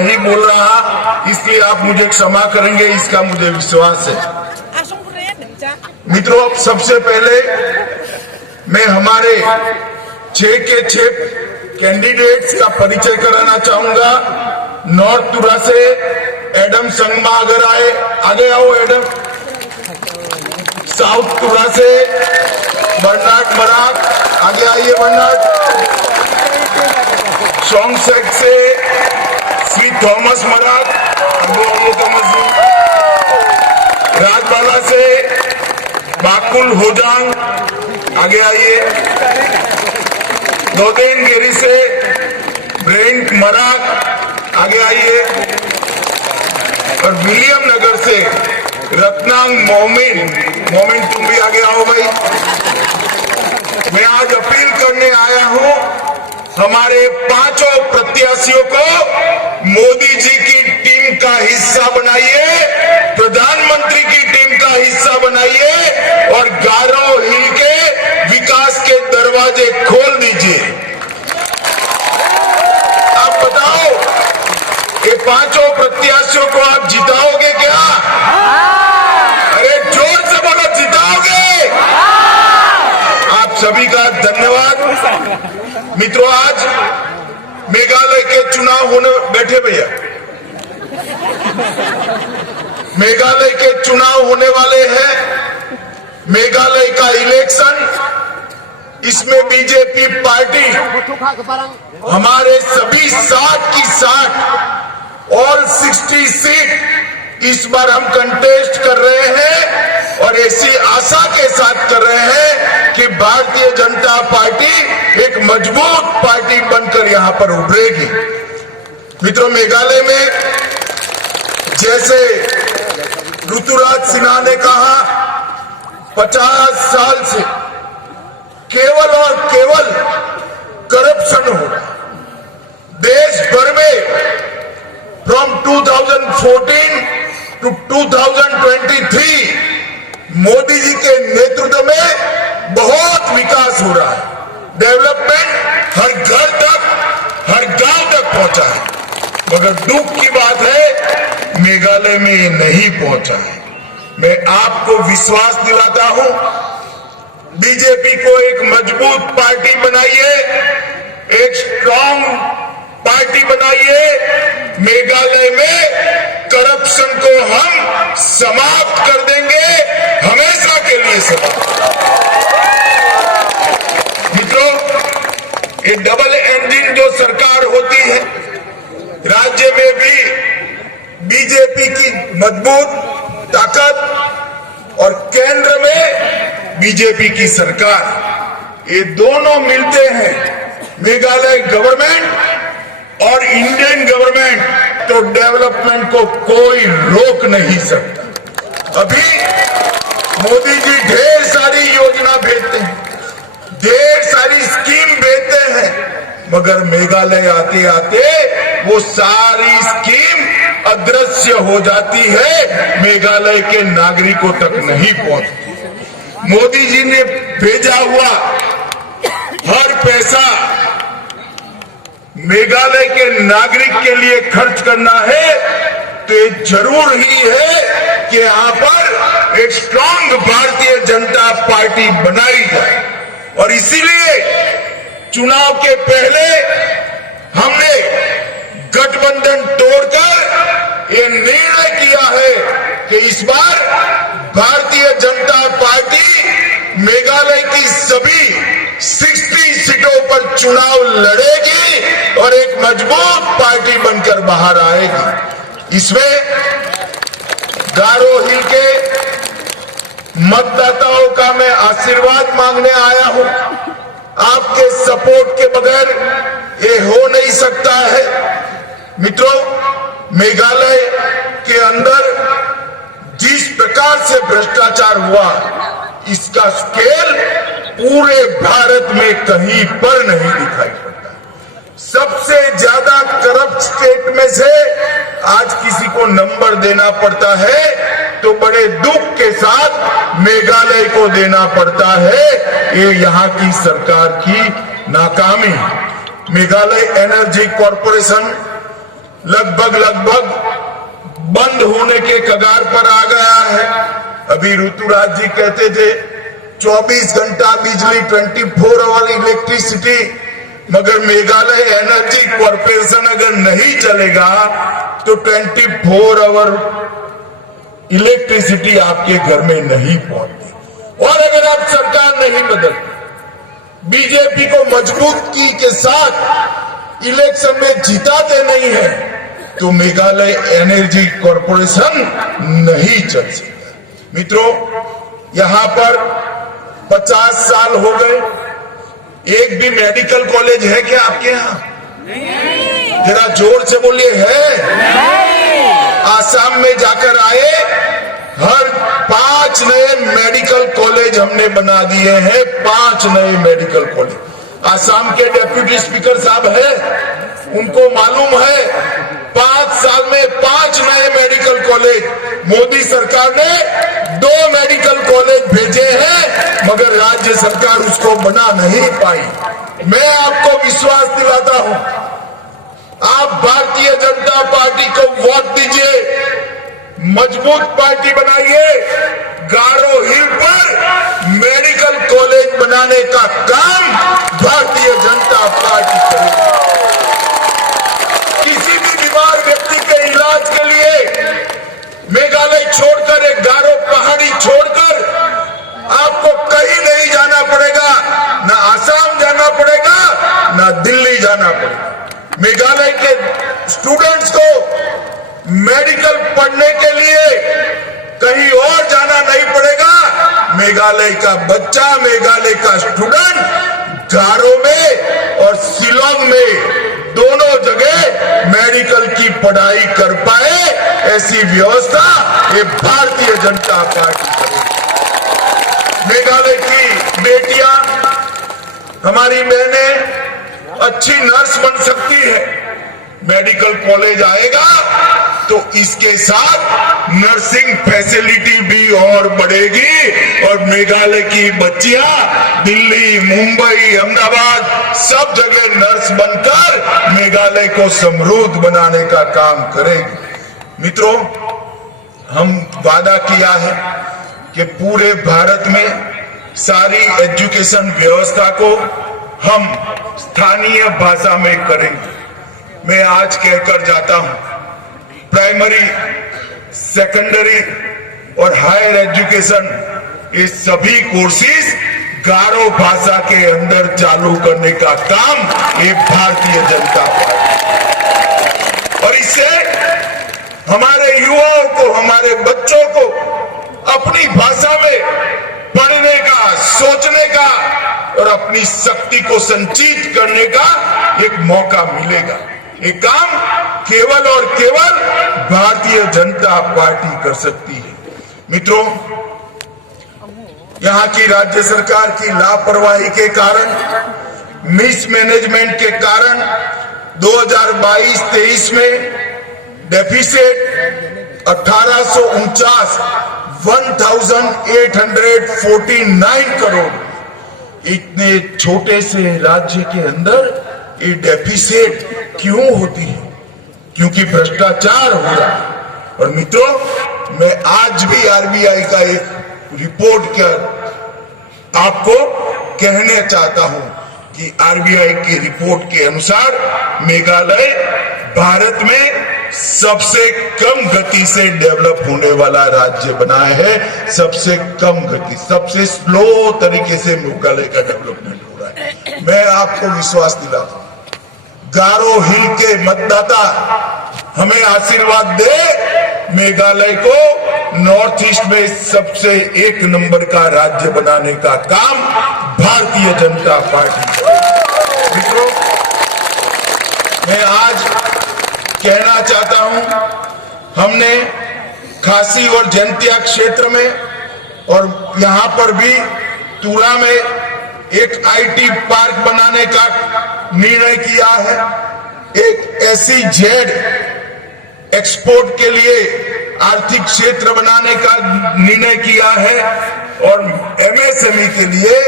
नहीं बोल रहा, इसलिए आप मुझे क्षमा करेंगे, इसका मुझे विश्वास है। मित्रों, सबसे पहले मैं हमारे 6 के 6 कैंडिडेट्स का परिचय कराना चाहूंगा। नॉर्थ तुरा से एडम संगमा अगर आगे आओ एडम। साउथ तुरा से बर्नार्ड मराक, आगे आइए बर्नार्ड। सोंगसेक से श्री थॉमस मराक, आगे आइए थॉमस जी। राजबाला से बाकुल होजांग, आगे आइए। दोदेनगिरी से ब्रेंट मराक, आगे आइए। और विलियम नगर से रत्नांग मोमिन तुम भी आगे आओ भाई। मैं आज अपील करने आया हूं, हमारे 5 प्रत्याशियों को मोदी जी की टीम का हिस्सा बनाइए, प्रधानमंत्री की टीम का हिस्सा बनाइए और गारो हिल के विकास के दरवाजे खोल दीजिए। आप बताओ, ये 5 प्रत्याशियों को आप जिताओगे क्या? अरे जोर से बोलो, जिताओगे? आप सभी का धन्यवाद। मित्रों, आज मेघालय के चुनाव होने बैठे भैया, मेघालय के चुनाव होने वाले हैं। मेघालय का इलेक्शन, इसमें बीजेपी पार्टी हमारे सभी 60 की 60 और 60 सीट इस बार हम कंटेस्ट कर रहे हैं और ऐसी आशा के साथ कर रहे हैं कि भारतीय जनता पार्टी एक मजबूत पार्टी बनकर यहां पर उभरेगी। मित्रों, मेघालय में जैसे ऋतुराज सिन्हा ने कहा, 50 साल से केवल और केवल करप्शन हो रहा है देश भर में। फ्रॉम 2014 टू 2023 मोदी जी के नेतृत्व में बहुत विकास हो रहा है। डेवलपमेंट हर घर तक, हर गांव तक पहुंचा है, मगर दुख की बात है मेघालय में ये नहीं पहुंचा है। मैं आपको विश्वास दिलाता हूं, बीजेपी को एक मजबूत पार्टी बनाइए, एक स्ट्रांग पार्टी बनाइए। मेघालय में करप्शन को हम समाप्त कर देंगे, हमेशा के लिए समाप्त। मित्रों, ये डबल इंजन जो सरकार होती है, राज्य में भी बीजेपी की मजबूत ताकत और केंद्र में बीजेपी की सरकार, ये दोनों मिलते हैं मेघालय गवर्नमेंट और इंडियन गवर्नमेंट, तो डेवलपमेंट को कोई रोक नहीं सकता। अभी मोदी जी ढेर सारी योजना भेजते हैं, ढेर सारी स्कीम भेजते हैं, मगर मेघालय आते आते वो सारी स्कीम अदृश्य हो जाती है, मेघालय के नागरिकों तक नहीं पहुंचती। मोदी जी ने भेजा हुआ हर पैसा मेघालय के नागरिक के लिए खर्च करना है, तो ये जरूर ही है कि यहां पर एक स्ट्रांग भारतीय जनता पार्टी बनाई जाए। और इसीलिए चुनाव के पहले हमने गठबंधन तोड़कर ये निर्णय किया है कि इस बार भारतीय जनता पार्टी मेघालय की सभी 60 सीटों पर चुनाव लड़ेगी और एक मजबूत पार्टी बनकर बाहर आएगी। इसमें गारो हिल के मतदाताओं का मैं आशीर्वाद मांगने आया हूं। आपके सपोर्ट के बगैर ये हो नहीं सकता है। मित्रों, मेघालय के अंदर जिस प्रकार से भ्रष्टाचार हुआ, इसका स्केल पूरे भारत में कहीं पर नहीं दिखाई पड़ता। सबसे ज्यादा करप्ट स्टेट में से आज किसी को नंबर देना पड़ता है तो बड़े दुख के साथ मेघालय को देना पड़ता है। ये यहाँ की सरकार की नाकामी। मेघालय एनर्जी कॉरपोरेशन लगभग बंद होने के कगार पर आ गया है। अभी ऋतुराज जी कहते थे 24 घंटा बिजली, 24 आवर इलेक्ट्रिसिटी, मगर मेघालय एनर्जी कॉरपोरेशन अगर नहीं चलेगा तो 24 आवर इलेक्ट्रिसिटी आपके घर में नहीं पहुंचती। और अगर आप सरकार नहीं बदलती, बीजेपी को मजबूती के साथ इलेक्शन में जिताते नहीं है, तो मेघालय एनर्जी कॉरपोरेशन नहीं चल सकता। मित्रों, यहां पर 50 साल हो गए, एक भी मेडिकल कॉलेज है क्या आपके यहां? जरा जोर से बोलिए, है? आसाम में जाकर आए, हर 5 नए मेडिकल कॉलेज हमने बना दिए हैं। 5 नए मेडिकल कॉलेज। आसाम के डिप्टी स्पीकर साहब है, उनको मालूम है 5 साल में 5 नए मेडिकल कॉलेज। मोदी सरकार ने 2 मेडिकल कॉलेज भेजे हैं, मगर राज्य सरकार उसको बना नहीं पाई। मैं आपको विश्वास दिलाता हूं, आप भारतीय जनता पार्टी को वोट दीजिए, मजबूत पार्टी बनाइए, गारो हिल पर मेडिकल कॉलेज बनाने का काम भारतीय जनता पार्टी करेगी। किसी भी बीमार व्यक्ति के इलाज के लिए मेघालय छोड़कर, एक गारो पहाड़ी छोड़कर आपको कहीं नहीं जाना पड़ेगा, ना आसाम जाना पड़ेगा, ना दिल्ली जाना पड़ेगा। मेघालय के स्टूडेंट्स को मेडिकल पढ़ने के लिए कहीं और जाना नहीं पड़ेगा। मेघालय का बच्चा, मेघालय का स्टूडेंट गारो में और शिलोंग में दोनों जगह मेडिकल की पढ़ाई कर पाए, ऐसी व्यवस्था ये भारतीय जनता पार्टी करेगी। मेघालय की बेटियां, हमारी बहनें अच्छी नर्स बन सकती है। मेडिकल कॉलेज आएगा तो इसके साथ नर्सिंग फैसिलिटी भी और बढ़ेगी और मेघालय की बच्चियां दिल्ली, मुंबई, अहमदाबाद सब जगह नर्स बनकर मेघालय को समृद्ध बनाने का काम करेगी। मित्रों, हम वादा किया है कि पूरे भारत में सारी एजुकेशन व्यवस्था को हम स्थानीय भाषा में करेंगे। मैं आज कहकर जाता हूं, प्राइमरी, सेकेंडरी और हायर एजुकेशन, ये सभी कोर्सेज गारो भाषा के अंदर चालू करने का काम ये भारतीय जनता पार्टी। और इससे हमारे युवाओं को, हमारे बच्चों को अपनी भाषा में पढ़ने का, सोचने का और अपनी शक्ति को संचित करने का एक मौका मिलेगा। ये काम केवल और केवल भारतीय जनता पार्टी कर सकती है। मित्रों, यहां की राज्य सरकार की लापरवाही के कारण, मिसमैनेजमेंट के कारण 2022-23 में डेफिसिट 1849 करोड़। इतने छोटे से राज्य के अंदर ये डेफिसिट क्यों होती है? क्योंकि भ्रष्टाचार हो रहा है। और मित्रों, मैं आज भी आरबीआई का एक रिपोर्ट कर आपको कहना चाहता हूं कि आरबीआई की रिपोर्ट के अनुसार मेघालय भारत में सबसे कम गति से डेवलप होने वाला राज्य बना है। सबसे कम गति, सबसे स्लो तरीके से मेघालय का डेवलपमेंट हो रहा है। मैं आपको विश्वास दिलाता हूं, गारो हिल के मतदाता हमें आशीर्वाद दे, मेघालय को नॉर्थ ईस्ट में सबसे 1 नंबर का राज्य बनाने का काम भारतीय जनता पार्टी करेगी। मित्रों, मैं आज कहना चाहता हूं, हमने खासी और जैंतिया क्षेत्र में और यहां पर भी तुरा में एक आईटी पार्क बनाने का निर्णय किया है। एक SEZ एक्सपोर्ट के लिए आर्थिक क्षेत्र बनाने का निर्णय किया है और MSME के लिए